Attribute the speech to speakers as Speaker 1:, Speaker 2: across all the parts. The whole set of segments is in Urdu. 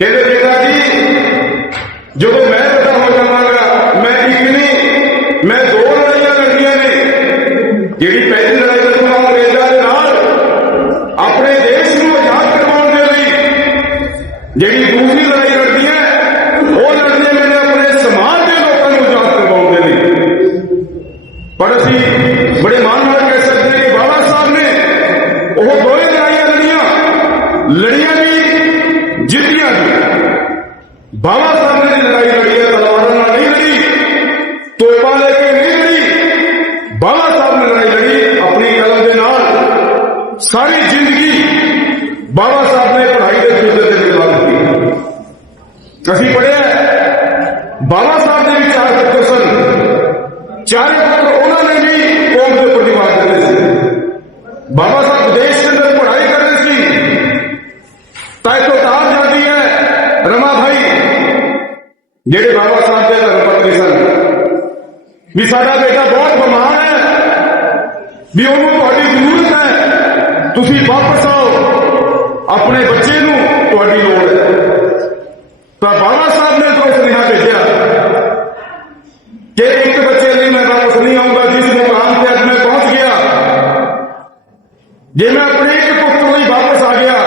Speaker 1: ਕਹਿੰਦੇ ਪਿਤਾ ਜੀ ਜਦੋਂ ਮੈਂ ਵੱਡਾ ਹੋ ਜਾਵਾਂਗਾ, ਮੈਂ ਇੱਕ ਨਹੀਂ, ਮੈਂ ਦੋ ਲੜਾਈਆਂ ਲੜਨੀਆਂ ਨੇ। ਜਿਹੜੀ ਪਹਿਲੀ ਲੜਾਈ ਲੜਨਾ ਅੰਗਰੇਜ਼ਾਂ ਦੇ ਨਾਲ ਆਪਣੇ ਦੇਸ਼ ਨੂੰ ਆਜ਼ਾਦ ਕਰਵਾਉਣ ਦੇ ਲਈ ਜਿਹੜੀ ਦੂਸਰੀ ਲੜਾਈ ਲੜਦੀ ਹੈ, ਉਹ ਲੜਦੇ ਹੈ ਮੈਨੇ ਆਪਣੇ ਸਮਾਜ ਦੇ ਲੋਕਾਂ ਨੂੰ ਆਜ਼ਾਦ ਕਰਵਾਉਣ ਦੇ ਲਈ। ਪਰ ਅਸੀਂ بابا صاحب نے لڑائی لڑی ہے تلواروں نے نہیں لڑی توپا لے کے نہیں لڑی بابا صاحب نے لڑائی لڑی اپنی قلم کے نال ساری زندگی بابا صاحب نے پڑھائی کے پیچھے سے نکلا دی اسی پڑھیا بابا صاحب نے بھی چار سکتے سن چار ਜਿਹੜੇ ਬਾਬਾ ਸਾਹਿਬ ਦੇ ਧਰਮ ਪਤਨੀ ਸਨ, ਵੀ ਸਾਡਾ ਬੇਟਾ ਬਹੁਤ ਬਿਮਾਰ ਹੈ, ਵੀ ਉਹਨੂੰ ਤੁਹਾਡੀ ਜ਼ਰੂਰਤ ਹੈ, ਤੁਸੀਂ ਵਾਪਸ ਆਓ, ਆਪਣੇ ਬੱਚੇ ਨੂੰ ਤੁਹਾਡੀ ਲੋੜ ਹੈ। ਤਾਂ ਬਾਬਾ ਸਾਹਿਬ ਨੇ ਤੋਂ ਸੁਨੇਹਾ ਭੇਜਿਆ ਕਿ ਇੱਕ ਬੱਚੇ ਲਈ ਮੈਂ ਵਾਪਸ ਨਹੀਂ ਆਉਂਗਾ ਜਿਸ ਮੁਕਾਮ ਤੇ ਅੱਜ ਮੈਂ ਪਹੁੰਚ ਗਿਆ। ਜੇ ਮੈਂ ਆਪਣੇ ਇੱਕ ਪੁੱਤਰ ਲਈ ਵਾਪਸ ਆ ਗਿਆ,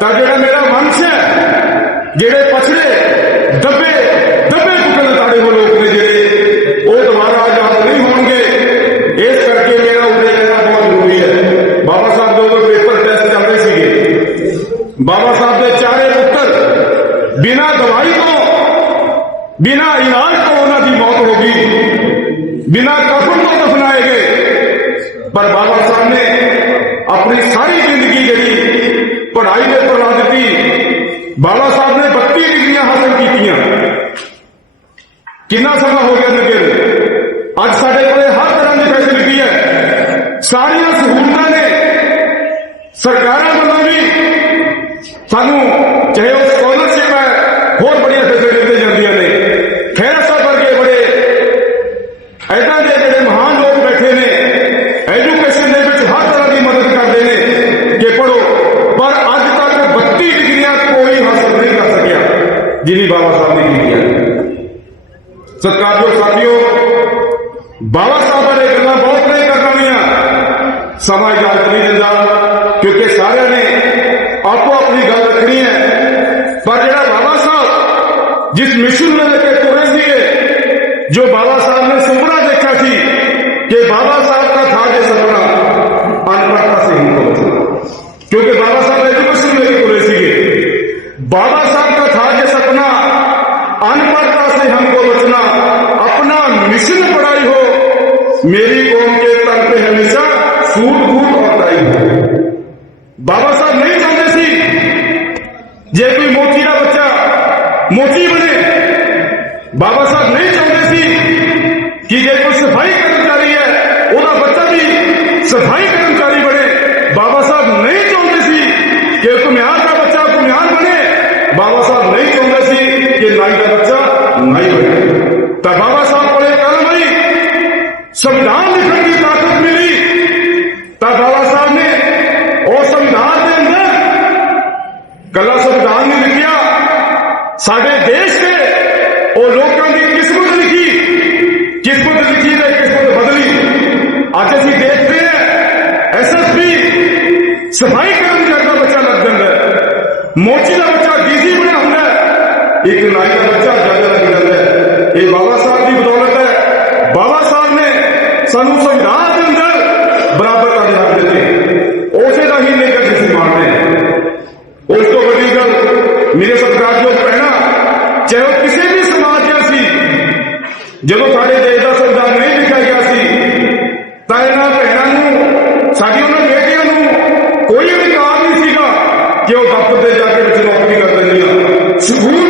Speaker 1: ਤਾਂ ਜਿਹੜਾ ਮੇਰਾ ਵੰਸ਼ ਹੈ, ਜਿਹੜੇ بنا ایمان کورونا کی موت ہوگی، بنا کفن کو دفنائے گئے۔ پر بابا صاحب نے اپنی ساری زندگی گئی پڑھائی میں پڑھا دیتی بابا صاحب نے بتی ڈگریاں حاصل کی کنا سما ہو گیا نکل اج سارے کو ہر طرح کی فیسلٹی ہے۔ سارا سہولت نے سرکار یہ بھی بابا صاحب نے کیا۔ ستکار ساتھیوں، بابا صاحب نے کرنا بہت نہیں کرنا سما اجازت نہیں دینا کیونکہ سارے نے آپ کو اپنی گل رکھنی ہے۔ پر جڑا بابا صاحب، جس مشن میں لے کے تورے دیے جو بابا صاحب نے سپنا دیکھا تھی کہ بابا صاحب کا تھا یہ سپنا انپڑھتا سے ہی کیونکہ بابا صاحب ایجوکیشن میں ہی پورے تھے بابا صاحب میری قوم کے تن پہ ہمیشہ سوٹ بھوٹ اور ٹائی ہو۔ بابا صاحب نہیں چاہتے سی۔ جے کوئی موچی کا بچہ موچی بنے۔ بابا صاحب نہیں چاہتے سی کہ جے کوئی صفائی کرمچاری ہے وہ بچہ بھی صفائی کرمچاری بنے سارے دیش کے وہ لوگوں کی قسمت لکھی؟ قسمت لکھی قسمت بدلی؟ آج اچھے دیکھتے ہیں ایس ایس پی سفائی کرنے کا بچہ لگ جائے موچی کا بچہ ڈی سی بنا ہوں ایک ناری کا بچہ زیادہ لگ جائے یہ بابا صاحب کی بدولت ہے۔ بابا صاحب نے سنوں سنجار ਜਦੋਂ ਸਾਡੇ ਦੇਸ਼ ਦਾ ਸੰਵਿਧਾਨ ਨਹੀਂ ਲਿਖਿਆ ਗਿਆ ਸੀ, ਤਾਂ ਇਹਨਾਂ ਭੈਣਾਂ ਨੂੰ ਸਾਡੀ ਉਹਨਾਂ ਬੇਟੀਆਂ ਨੂੰ ਕੋਈ ਅਧਿਕਾਰ ਨਹੀਂ ਸੀਗਾ ਕਿ ਉਹ ਦਫ਼ਤਰ ਤੇ ਜਾ ਕੇ ਵਿੱਚ ਨੌਕਰੀ ਕਰ ਦਿੰਦੀਆਂ ਸਕੂਲ